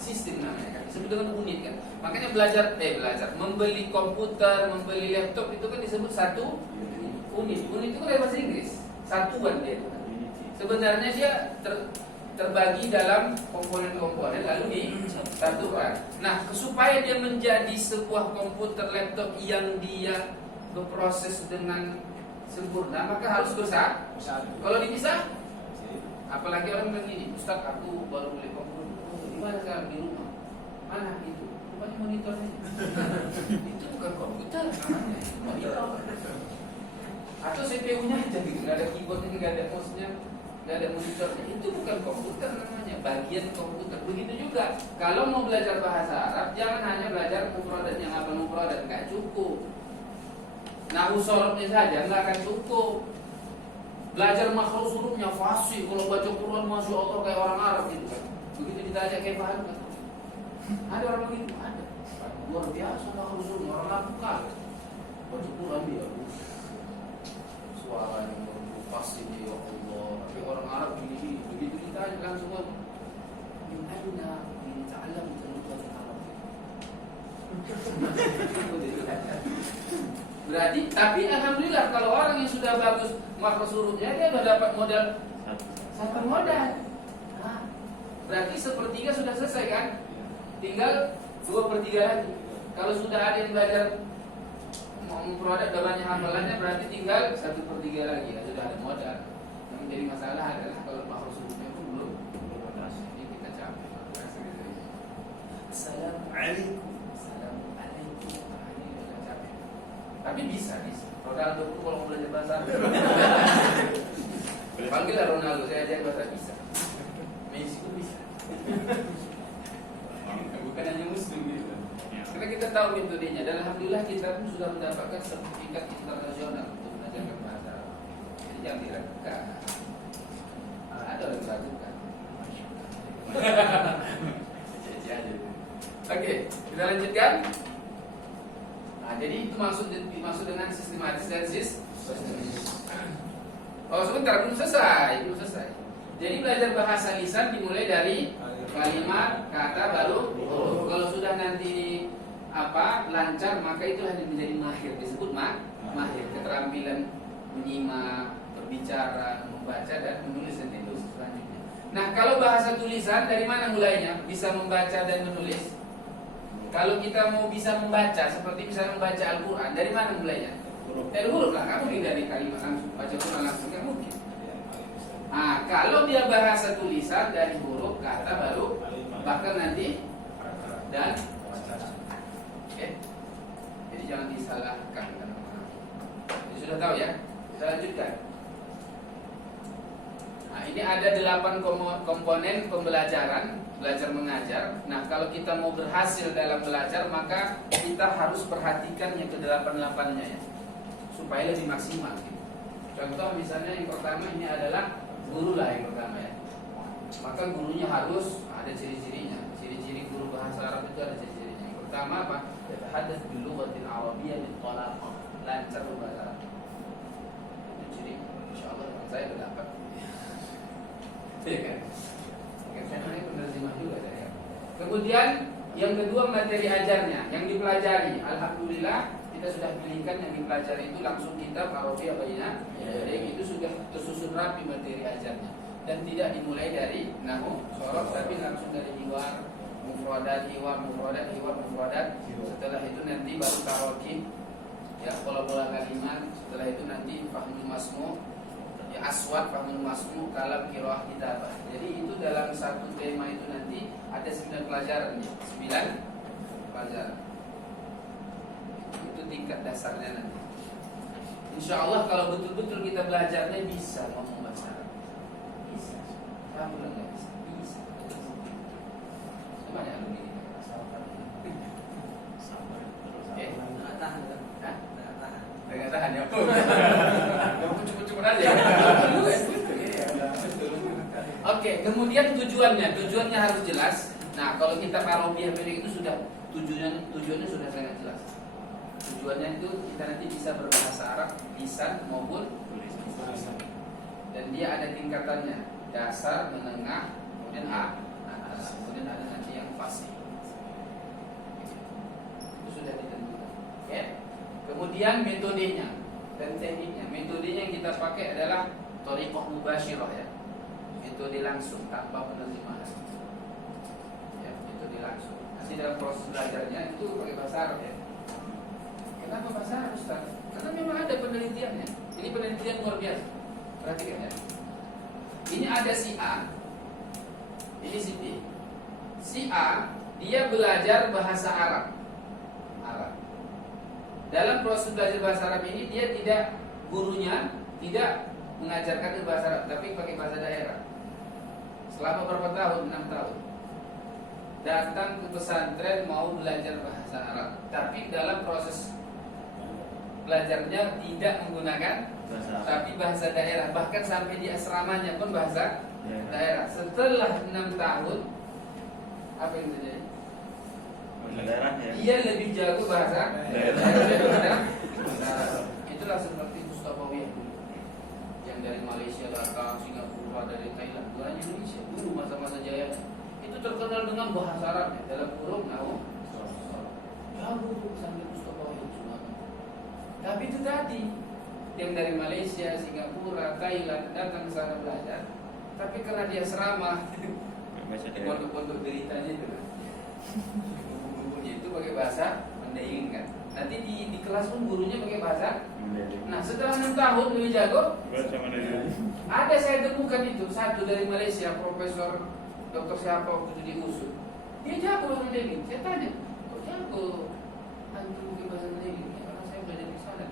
sistem namanya kan, disebut dengan unit kan. Makanya membeli komputer, membeli laptop itu kan disebut satu unit. Unit itu kan dari bahasa Inggris, satuan dia itu kan. Sebenarnya dia terbagi dalam komponen-komponen lalu disatukan. Nah, supaya dia menjadi sebuah komputer laptop yang dia berproses dengan sempurna, maka harus bersatu. Kalau dipisah, apalagi orang begini, Ustaz, aku baru beli komputer, gimana sekarang di rumah? Mana itu? Rupanya monitornya. Itu bukan komputer namanya, monitor. Atau CPU-nya aja gitu, nggak ada keyboardnya, nggak ada mouse-nya, nggak ada monitornya. Itu bukan komputer namanya, bagian komputer. Begitu juga kalau mau belajar bahasa Arab, jangan hanya belajar mufradat. Yang apa mufradat nggak cukup. Nahu sorobnya saja nggak akan cukup. Belajar makhraj hurufnya fasih. Kalau baca Quran masya Allah kayak orang Arab gitu kan. Begitu ditanya kayak paham kan? Ada orang begitu, ada. Luar biasa makhraj hurufnya, orang Arab kan. Baca Quran dia, suaranya fasih ya Allah. Tapi orang Arab gini, begitu ditanya langsung ngomong. Min aina ta'lam lughat Arab. Berarti, tapi alhamdulillah kalau orang yang sudah bagus makhraj hurufnya, dia sudah dapat modal satu modal. Nah, berarti sepertiga sudah selesai kan? Tinggal 2/3 lagi. Kalau sudah ada yang belajar produk udah banyak hafalannya, berarti tinggal 1/3 lagi. Ya, sudah ada modal. Yang menjadi masalah adalah kalau makhraj hurufnya pun belum berproses. Ini kita capek. Assalamualaikum. Tapi bisa. Ronaldo pun kalau mau belajar bahasa panggillah Ronaldo, saya ajar bahasa bisa. Messi pun bisa. Bukan hanya muslim gitu. Karena kita tahu metodenya dan alhamdulillah kita pun sudah mendapatkan sertifikat internasional untuk mengajarkan bahasa Arab. Jadi jangan diragukan. Ada orang diragukan. Oke, kita lanjutkan. Nah, jadi itu maksud dengan sistematis dan sistematis. Oh sebentar, belum selesai. Jadi belajar bahasa lisan dimulai dari kalimat, kata, baru huruf. Kalau sudah nanti lancar, maka itulah yang menjadi mahir. Disebut mahir, keterampilan menyimak, berbicara, membaca dan menulis dan itu selanjutnya. Nah, kalau bahasa tulisan dari mana mulainya? Bisa membaca dan menulis. Kalau kita mau bisa membaca, seperti misalnya membaca Al-Quran, dari mana mulainya? Dari huruf lah, nggak mungkin dari kalimat langsung, baca Quran langsung, nggak mungkin. Nah, kalau dia bahasa tulisan, dari huruf, kata, baru, bahkan nanti, dan oke. Jadi jangan disalahkan. Jadi sudah tahu ya, kita lanjutkan. Nah, ini ada 8 komponen pembelajaran, belajar mengajar. Nah, kalau kita mau berhasil dalam belajar, maka kita harus perhatikan yang ke-8-8-nya ya, supaya lebih maksimal gitu. Contoh misalnya yang pertama ini adalah guru lah yang pertama ya. Maka gurunya harus ada ciri-cirinya. Ciri-ciri guru bahasa Arab itu ada ciri-cirinya. Yang pertama apa? Yatahaddath bil lughatil arabiyyah bil talaqah. Lancar berbahasa Arab. Itu ciri. Insyaallah saya berdapat. Iya kan? Saya penerjemah juga saya. Kemudian yang kedua materi ajarnya yang dipelajari. Alhamdulillah kita sudah pilihkan yang dipelajari itu langsung kitab Arabiyah Bayyinah. Jadi itu sudah tersusun rapi materi ajarnya dan tidak dimulai dari nahwu shoroh, tapi langsung dari hiwar, mufradat. Setelah itu nanti baru taroki, ya pola-pola kalimat. Setelah itu nanti fahmul masmu, ya aswat, fahmul masmu, kalam, qiraah, kitabah. Jadi itu dalam satu tema itu nanti ada 9 pelajaran ya. 9 pelajaran. Itu tingkat dasarnya nanti. Insya Allah kalau betul-betul kita belajarnya bisa ngomong bahasa Arab. Bisa. Saya bilang nggak bisa. Bisa. Semuanya alumni ini. Sabar. Nggak tahan kan? Nggak tahan ya. Kamu cukup-cukup aja. Oke, kemudian tujuannya harus jelas. Nah, kalau kita Arabiyah itu sudah tujuannya sudah sangat jelas. Tujuannya itu kita nanti bisa berbahasa Arab, lisan maupun tulisan. Dan dia ada tingkatannya, dasar, menengah, kemudian kemudian ada nanti yang fas. Kemudian metodenya dan tekniknya. Metodenya yang kita pakai adalah thariqah mubasyirah ya. Metode langsung tanpa penerimaan. Ya, metode langsung. Nanti dalam proses belajarnya itu pakai bahasa Arab ya. Kenapa bahasa Arab, Ustaz? Karena memang ada penelitiannya. Ini penelitian luar biasa. Perhatikan ya. Ini ada si A, ini si B. Si A, dia belajar bahasa Arab. Dalam proses belajar bahasa Arab ini dia tidak, gurunya tidak mengajarkan bahasa Arab, tapi pakai bahasa daerah. Selama berapa tahun? 6 tahun. Datang ke pesantren mau belajar bahasa Arab, tapi dalam proses belajarnya tidak menggunakan tapi bahasa daerah. Bahkan sampai di asramanya pun bahasa daerah. Setelah 6 tahun, apa yang terjadi? Dia lebih jago bahasa daerah. Itulah seperti Mustafawiyah yang dari Malaysia datang, Singapura, dari Thailand, bukan Indonesia. Dulu masa-masa jaya itu terkenal dengan bahasa Arabnya dalam kurung nahu. Jago sampai Mustafawiyah semua. Tapi itu tadi yang dari Malaysia, Singapura, Thailand datang ke sana belajar, tapi karena dia serama pondok-pondok beritanya itu itu pakai bahasa Mandarin kan. Nanti di kelas pun gurunya pakai bahasa. Nah setelah 6 tahun lebih jago bahasa Mandarin. Ada saya temukan itu satu dari Malaysia, Profesor Dr. siapa waktu itu diusut. Dia jago bahasa Mandarin. Saya tanya, kok jago antum pakai bahasa Mandarin? Ya, karena saya belajar di sana.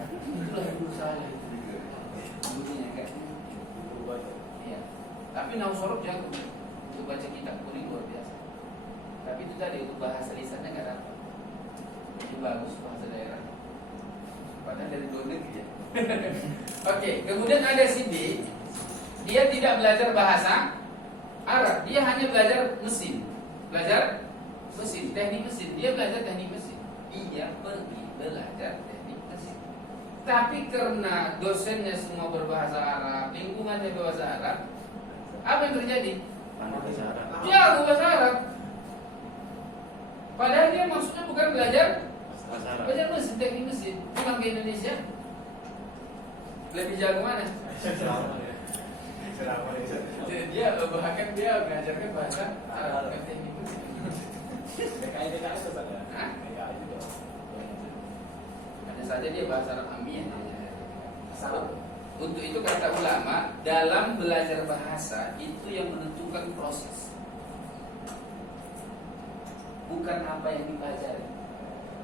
Itulah guru saya itu. Gurunya kan. Iya. Tapi Nausorok jago untuk baca kitab kuning luar biasa. Tapi itu tadi untuk bahasa lisannya nggak dapat. Jadi bagus bahasa daerah. Padahal dari luar negeri ya. Oke, kemudian ada si B. Dia tidak belajar bahasa Arab. Dia hanya belajar mesin. Belajar mesin, teknik mesin. Dia belajar teknik mesin. Iya, pergi belajar teknik mesin. Tapi karena dosennya semua berbahasa Arab, lingkungannya berbahasa Arab, apa yang terjadi? Jago bahasa Arab. Padahal dia maksudnya bukan belajar mesin, teknik mesin. Pulang ke Indonesia lebih jago mana? Dia bahkan dia mengajarkan bahasa Arab, teknik mesin. Hanya saja dia bahasa Arab ambiyan. Untuk itu kata ulama, dalam belajar bahasa itu yang menentukan proses, bukan apa yang dipelajari.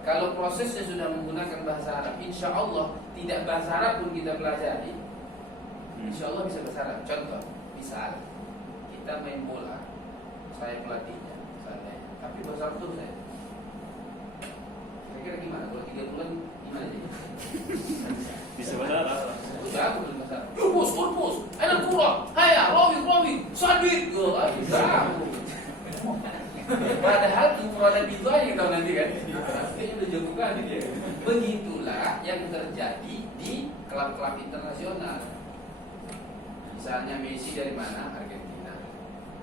Kalau prosesnya sudah menggunakan bahasa Arab, insya Allah tidak bahasa Arab pun kita pelajari, insya Allah bisa bahasa Arab. Contoh, misal kita main bola, saya pelatihnya, tapi bahasa Arab tuh saya. Kira-kira gimana? Kalau 3 bulan gimana jadi? Bisa bahasa Arab. Udah aku belum bahasa Arab. Urpus, enak kurang, haya, rawi, sadid, padahal ukuran itu aja kita nanti kan. Kayaknya udah jago kan dia. Begitulah yang terjadi di klub-klub internasional. Misalnya Messi dari mana? Argentina.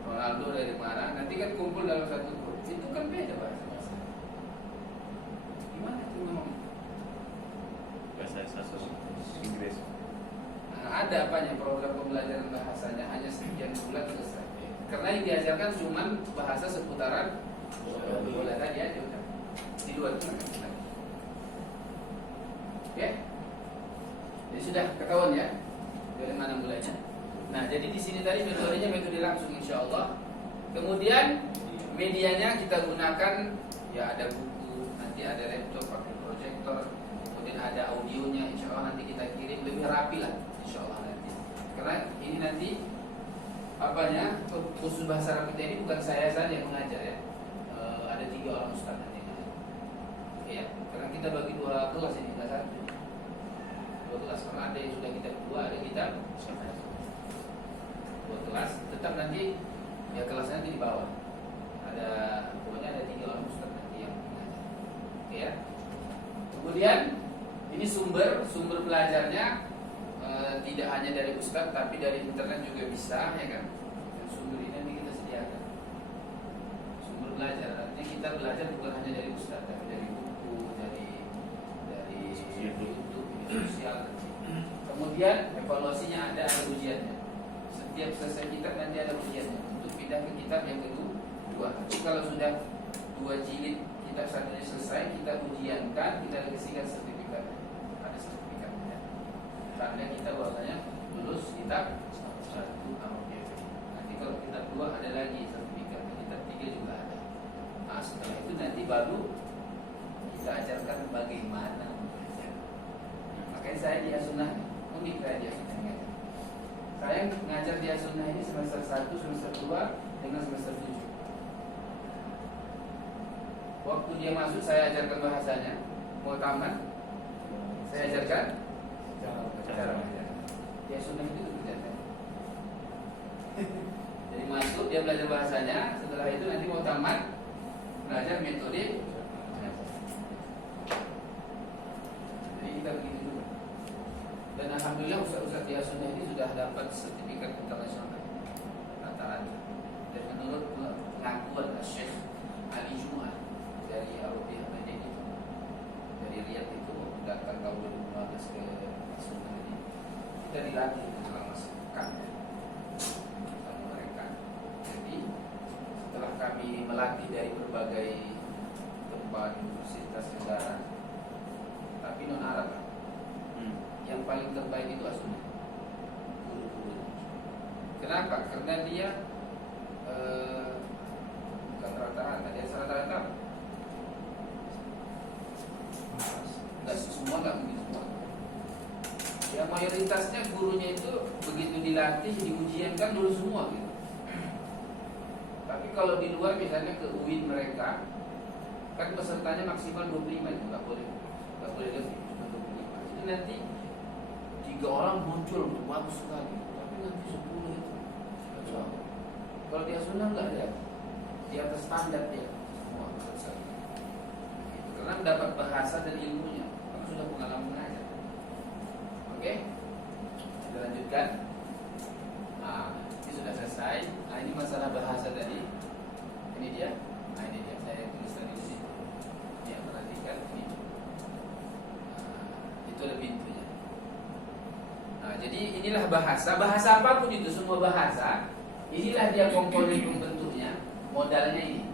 Ronaldo dari mana? Nanti kan kumpul dalam satu grup. Itu kan beda bahasa. Gimana itu memang? Bahasa Inggris. Nah, ada apanya program pembelajaran bahasanya hanya sekian bulan selesai. Karena yang diajarkan cuma bahasa seputaran bola tadi aja udah. Di luar itu kan. Oke. Jadi sudah ketahuan ya dari mana mulainya. Nah, jadi di sini tadi metodenya metode langsung insya Allah. Kemudian medianya kita gunakan ya ada buku, nanti ada laptop pakai proyektor, kemudian ada audionya insya Allah nanti kita kirim lebih rapi lah insya Allah nanti. Karena ini nanti apanya khusus bahasa Arab kita ini bukan saya saja yang mengajar ya. Ada 3 orang ustaz nanti. Ya, karena kita bagi 2 kelas ini, tidak satu. 2 kelas karena ada yang sudah kita kedua, ada kita 2 kelas. Tetap nanti ya kelasnya nanti di bawah. Ada pokoknya ada 3 orang ustaz nanti yang mengajar. Oke ya. Kemudian ini sumber belajarnya tidak hanya dari ustaz tapi dari internet juga bisa ya kan. Dan sumber ini nanti kita sediakan. Sumber belajar artinya kita belajar bukan hanya dari ustaz tapi dari buku, dari untuk sosial. Kemudian evaluasinya ada ujiannya. Setiap selesai kitab nanti ada ujiannya untuk pindah ke kitab yang kedua. Tapi kalau sudah 2 jilid kitab satunya selesai, kita ujiankan, kita kasihkan sertifikat. Ada sertifikatnya. Tanda kita bahwasanya lulus kitab 1. Nanti kalau kitab 2 ada lagi sertifikatnya, kitab 3 juga ada. Nah, setelah itu nanti baru kita ajarkan bagaimana belajar. Makanya saya di As-Sunnah unik saya di As-Sunnah ngajar. Saya ngajar di As-Sunnah ini semester 1, semester 2 dengan semester 7. Waktu dia masuk saya ajarkan bahasanya, mau tamat saya ajarkan cara mengajar. Di As-Sunnah itu kerjaan. Jadi masuk dia belajar bahasanya, setelah itu nanti mau tamat belajar metode. Jadi kita begitu dulu. Dan alhamdulillah ustaz-ustaz di As-Sunnah ini sudah dapat sertifikat internasional rata-rata. Dan menurut pengakuan Syekh Ali Jumat dari Arabiah Banyak itu, dari Riyadh itu datang tahun 2015 ke As-Sunnah ini, kita dilatih selama sepekan sama mereka. Jadi setelah kami melatih dari berbagai tempat universitas negara, tapi non Arab, yang paling terbaik itu As-Sunnah. Guru-guru. Kenapa? Karena dia bukan rata-rata, dia rata-rata. Enggak semua, enggak mungkin semua. Ya mayoritasnya gurunya itu begitu dilatih, diujiankan dulu semua gitu. Tapi kalau di luar misalnya ke UIN mereka, kan pesertanya maksimal 25 itu, enggak boleh lebih, cuma 25. Jadi nanti 3 orang muncul bagus sekali, tapi nanti 10 itu. Kalau dia As-Sunnah enggak ada, di atas standar dia semua selesai. Karena mendapat bahasa dan ilmunya, karena sudah pengalaman mengajar. Oke, kita lanjutkan. Nah, ini sudah selesai. Nah, ini masalah bahasa tadi. Ini dia. Nah, ini dia. Saya tulis tadi di situ. Ya, perhatikan ini. Itu ada pintunya. Nah, jadi inilah bahasa. Bahasa apapun itu, semua bahasa. Inilah dia komponen pembentuknya. Modalnya ini.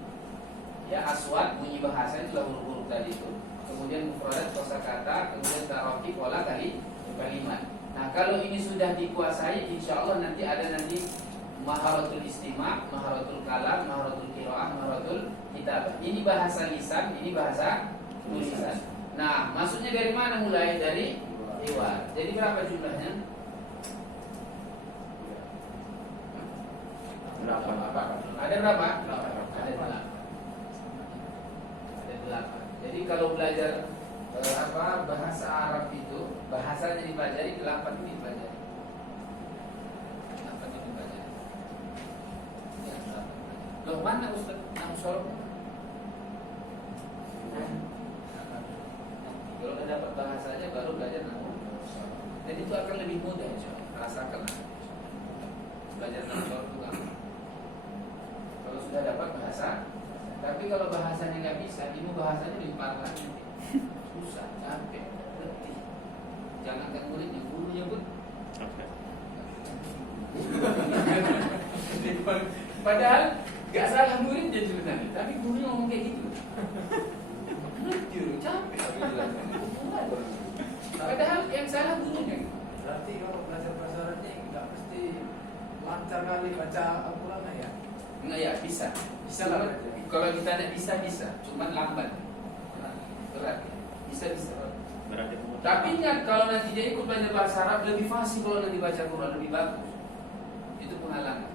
Ya, aswad, bunyi bahasa itu huruf-huruf tadi itu. Kemudian mufradat, kosakata, kemudian tarofi, pola kalimat. Nah, kalau ini sudah dikuasai, insya Allah nanti ada maharatul istima', maharatul kalam, maharatul qiraah, maharatul kitabah. Ini bahasa lisan, ini bahasa tulisan. Nah, maksudnya dari mana mulai? Dari hiwar. Jadi berapa jumlahnya? Ada berapa? Ada 8. Jadi kalau belajar bahasa Arab itu bahasanya dipelajari, 8 ini dipelajari. 8 ini dipelajari. Ya, 8. Loh, mana Ustaz Nausor? Kalau udah dapat bahasanya baru belajar nahu. Jadi itu akan lebih mudah, insyaallah. Rasakan. Belajar Nausor itu kan. Kalau sudah dapat bahasa. Tapi kalau bahasanya nggak bisa, ilmu bahasanya lebih parah lagi. Susah, capek, letih. Jangankan muridnya, gurunya pun. Padahal nggak salah muridnya sebenarnya, tapi gurunya ngomong kayak gitu. Letih, capek. Padahal yang salah gurunya. Berarti kalau belajar bahasa Arabnya nggak mesti lancar kali baca Al-Quran ya? Enggak ya, bisa. Bisa lah. Kalau kita ada bisa, cuman lambat, berat, bisa. Tapi ingat kalau nanti dia ikut belajar bahasa Arab lebih fasih kalau nanti baca Quran lebih bagus. Itu pengalaman.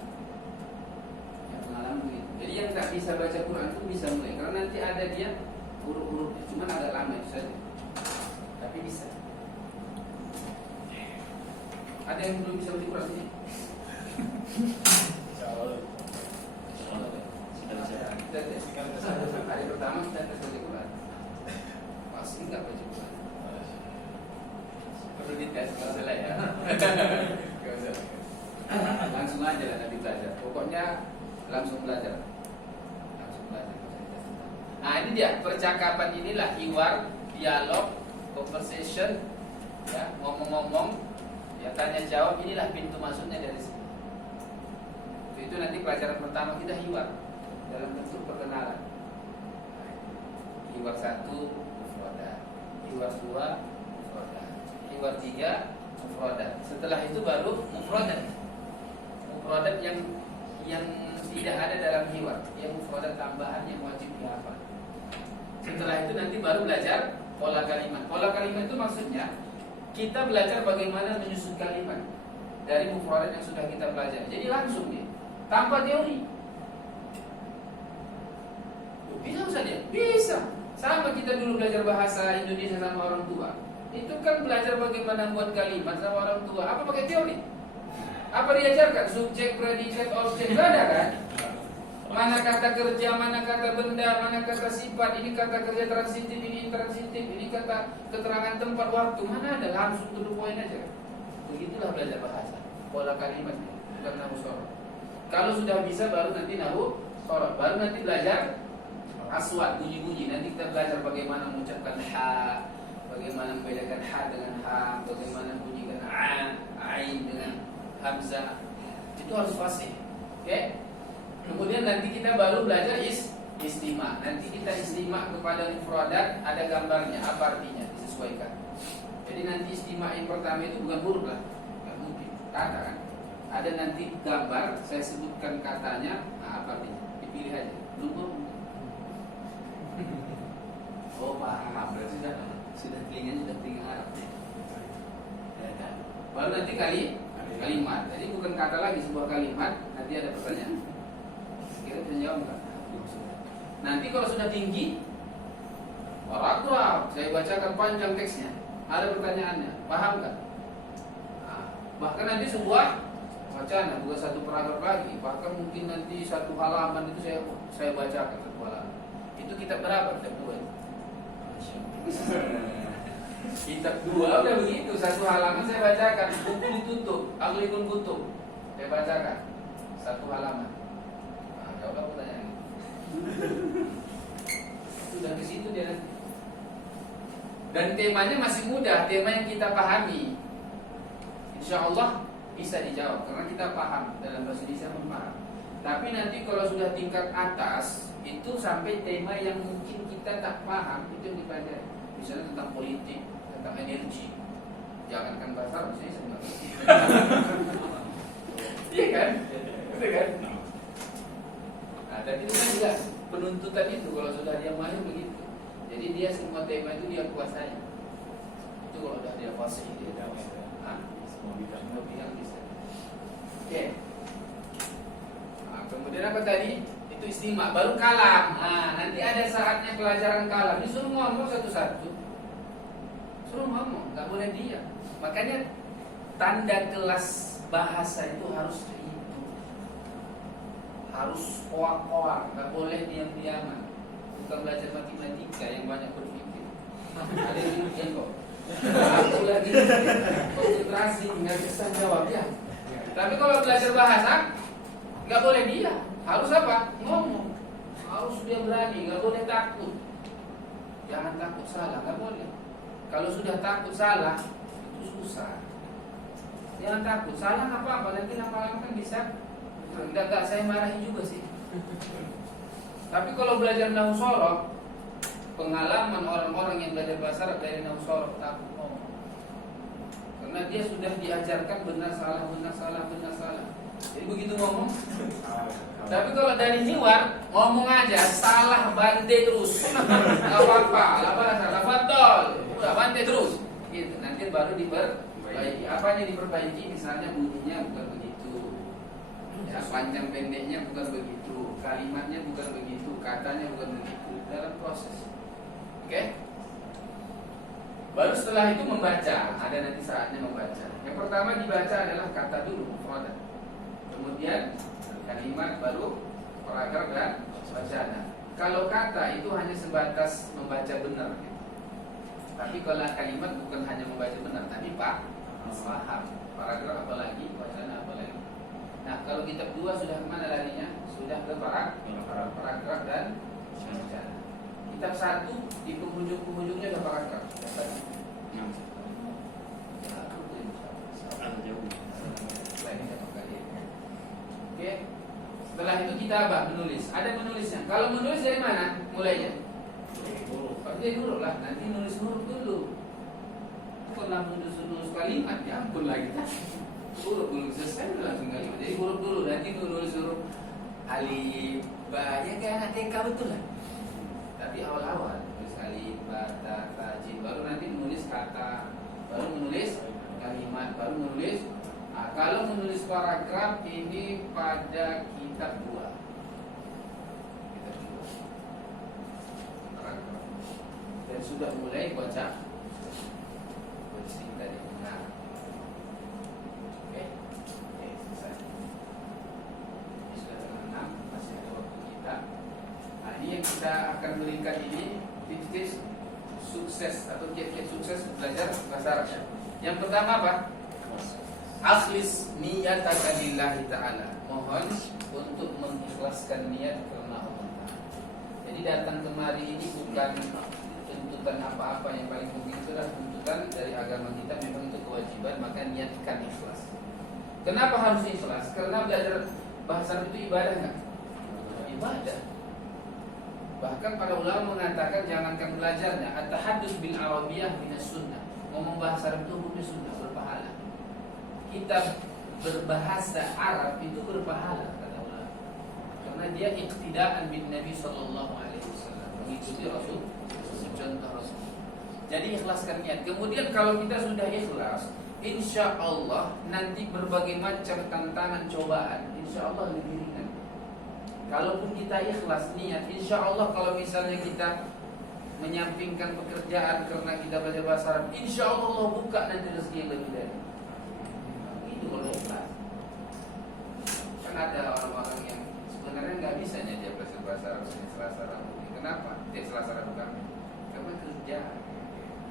Ya, pengalaman gitu. Jadi yang tak bisa baca Quran itu bisa mulai karena nanti ada dia huruf-hurufnya, cuman agak lama itu saja. Tapi bisa. Ada yang belum bisa baca Quran ini? Hari pertama kita tes baca Quran, pasti nggak baca Quran. Perlu dites kalau salah ya. Langsung aja lah nanti belajar. Pokoknya langsung belajar. Nah ini dia percakapan inilah hiwar, dialog conversation, ya, ngomong-ngomong, ya tanya jawab, inilah pintu masuknya dari sini. Itu nanti pelajaran pertama kita hiwar dalam bentuk perkenalan. Hiwar 1 mufradat, hiwar 2 mufradat, hiwar 3 mufradat. Setelah itu baru mufradat. Mufradat yang tidak ada dalam hiwar, yang mufradat tambahan yang wajib dihafal. Setelah itu nanti baru belajar pola kalimat. Pola kalimat itu maksudnya kita belajar bagaimana menyusun kalimat dari mufradat yang sudah kita pelajari. Jadi langsung nih, tanpa teori. Bisa Ustaz ya? Bisa. Sama kita dulu belajar bahasa Indonesia sama orang tua. Itu kan belajar bagaimana buat kalimat sama orang tua. Apa pakai teori? Apa diajarkan? Subjek, predikat, objek, nggak ada kan? Mana kata kerja, mana kata benda, mana kata sifat. Ini kata kerja transitif, ini intransitif, ini kata keterangan tempat, waktu. Mana ada? Langsung to the point aja. Begitulah belajar bahasa. Pola kalimatnya, bukan nahu sorot. Kalau sudah bisa baru nanti nahu sorot. Baru nanti belajar aswat, bunyi-bunyi. Nanti kita belajar bagaimana mengucapkan ha, bagaimana membedakan ha dengan ha, bagaimana bunyikan a, ain dengan hamzah. Itu harus fasih. Oke? Kemudian nanti kita baru belajar istima. Nanti kita istima kepada mufradat, ada gambarnya, apa artinya, disesuaikan. Jadi nanti istima yang pertama itu bukan huruf lah, nggak mungkin, kata kan. Ada nanti gambar, saya sebutkan katanya, apa artinya, dipilih aja. Belum. Oh paham, berarti sudah telinga Arab. Ya kan? Baru nanti kalimat. Jadi bukan kata lagi, sebuah kalimat. Nanti ada pertanyaan. Kira bisa jawab nggak? Nanti kalau sudah tinggi, paragraf, saya bacakan panjang teksnya. Ada pertanyaannya, paham nggak? Nah, bahkan nanti sebuah wacana, bukan satu paragraf lagi. Bahkan mungkin nanti satu halaman itu saya bacakan satu halaman. Itu kitab berapa? Kitab 2. Kitab 2 udah begitu, satu halaman saya bacakan. Buku ditutup, Aglikun Kutub, saya bacakan satu halaman. Nah, jawab pertanyaan. Sudah ke situ dia nanti. Dan temanya masih mudah, tema yang kita pahami. Insya Allah bisa dijawab karena kita paham, dalam bahasa Indonesia pun paham. Tapi nanti kalau sudah tingkat atas, itu sampai tema yang mungkin kita tak paham, itu yang dipelajari. Misalnya tentang politik, tentang energi. Jangankan bahasa Arab, saya nggak ngerti. Iya kan? Betul kan? Nah, dan itu kan juga penuntutan itu kalau sudah dia mahir begitu. Jadi dia semua tema itu dia kuasai. Itu kalau sudah dia fasih dia tahu. Semua bidang bisa. Oke. Nah, kemudian apa tadi? Itu istimak, baru kalam. Nah, nanti ada saatnya pelajaran kalam. Disuruh ngomong satu-satu. Suruh ngomong, nggak boleh diam. Makanya tanda kelas bahasa itu harus itu. Harus koak-koak, nggak boleh diam-diaman. Bukan belajar matematika yang banyak berpikir. Ada yang demikian kok. Aku lagi konsentrasi, nggak bisa jawabnya. Tapi kalau belajar bahasa, nggak boleh diam. Harus apa? Ngomong. Harus dia berani, nggak boleh takut. Jangan takut salah, nggak boleh. Kalau sudah takut salah, itu susah. Jangan takut salah, nggak apa-apa. Nanti lama-lama kan bisa. Enggak saya marahi juga sih. Tapi kalau belajar nahwu shoroh, pengalaman orang-orang yang belajar bahasa Arab dari nahwu shoroh takut ngomong. Karena dia sudah diajarkan benar salah, benar salah, benar salah. Jadi begitu ngomong. Tapi kalau dari hiwar ngomong aja salah bantai terus. Enggak apa-apa, salah fatol. Udah bantai terus. Gitu. Nanti baru diperbaiki. Apanya diperbaiki? Misalnya bunyinya bukan begitu. Ya, panjang pendeknya bukan begitu. Kalimatnya bukan begitu, katanya bukan begitu. Dalam proses. Oke? Baru setelah itu membaca. Ada nanti saatnya membaca. Yang pertama dibaca adalah kata dulu, mufradat. Kemudian kalimat, baru paragraf dan wacana. Kalau kata itu hanya sebatas membaca benar. Tapi kalau kalimat bukan hanya membaca benar, tapi paham. Paragraf apalagi, wacana apalagi. Nah, kalau kitab 2 sudah kemana larinya? Sudah ke paragraf dan wacana. Kitab 1 di penghujung-penghujungnya ada paragraf. Enam. Ya, aku insya Allah. Jauh. Selain itu apa kali? Oke. Setelah itu kita apa? Menulis. Ada menulisnya. Kalau menulis dari mana? Mulainya. Pakai huruf lah. Nanti nulis huruf dulu. Kalau nulis kalimat, ya ampun lagi. Huruf belum selesai udah langsung kalimat. Jadi huruf dulu. Nanti nulis huruf alif, ba. Ya kayak anak TK betul lah. Tapi awal-awal nulis alif, ba, ta, ta, jim. Baru nanti menulis kata. Baru menulis kalimat. Baru menulis. Nah, kalau menulis paragraf ini pada kitab 2. Kitab 2. Paragraf. Dan sudah mulai baca tadi. Nah. Oke. Oke, selesai. Ini sudah tengah 6, masih ada waktu kita. Nah, ini yang kita akan berikan ini tips-tips sukses atau kiat-kiat sukses belajar bahasa Arab. Yang pertama apa? Akhlis niyataka lillahi ta'ala. Mohon untuk mengikhlaskan niat karena Allah Ta'ala. Jadi datang kemari ini bukan tuntutan apa-apa, yang paling penting itu adalah tuntutan dari agama kita, memang itu kewajiban, maka niatkan ikhlas. Kenapa harus ikhlas? Karena belajar bahasa Arab itu ibadah enggak? Ibadah. Bahkan para ulama mengatakan jangankan belajarnya, at-tahaddus bil arabiyyah minas sunnah. Ngomong bahasa Arab itu hukumnya sunnah, berpahala. Kita berbahasa Arab itu berpahala kata ulama. Karena dia iqtidaan bin Nabi sallallahu alaihi wasallam, mengikuti Rasul, contoh Rasul. Jadi ikhlaskan niat. Kemudian kalau kita sudah ikhlas, insya Allah nanti berbagai macam tantangan cobaan, insya Allah lebih ringan. Kalaupun kita ikhlas niat, insya Allah kalau misalnya kita menyampingkan pekerjaan karena kita belajar bahasa Arab, insya Allah buka nanti rezeki yang lebih dari. Kalau ikhlas, kan ada orang-orang yang sebenarnya nggak bisa dia belajar bahasa Arab Senin Selasa Rabu. Kenapa? Selasa Rabu kami karena kerja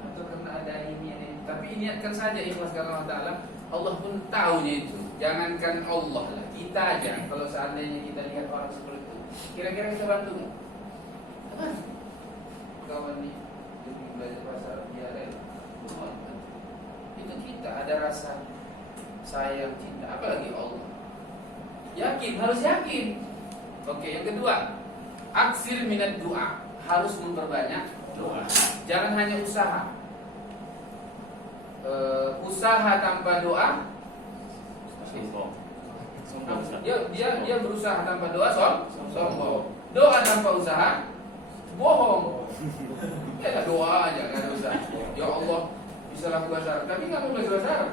atau karena ada ini. Tapi niatkan saja ikhlas karena Allah Taala. Allah pun tahunya itu. Jangankan Allah lah, kita aja. Kalau seandainya kita lihat orang seperti itu, kira-kira kita bantu nggak? Kan? Kawan nih demi belajar bahasa Arab dia rela. Itu kita ada rasa sayang, cinta, apalagi Allah. Yakin, harus yakin. Oke, yang kedua, aksir minat doa, harus memperbanyak doa. Jangan hanya usaha. Usaha tanpa doa, dia berusaha tanpa doa, sombong. Doa tanpa usaha, bohong. Ya doa aja, nggak ada usaha. Ya Allah, bisa laku bahasa Arab, tapi nggak mau belajar bahasa Arab.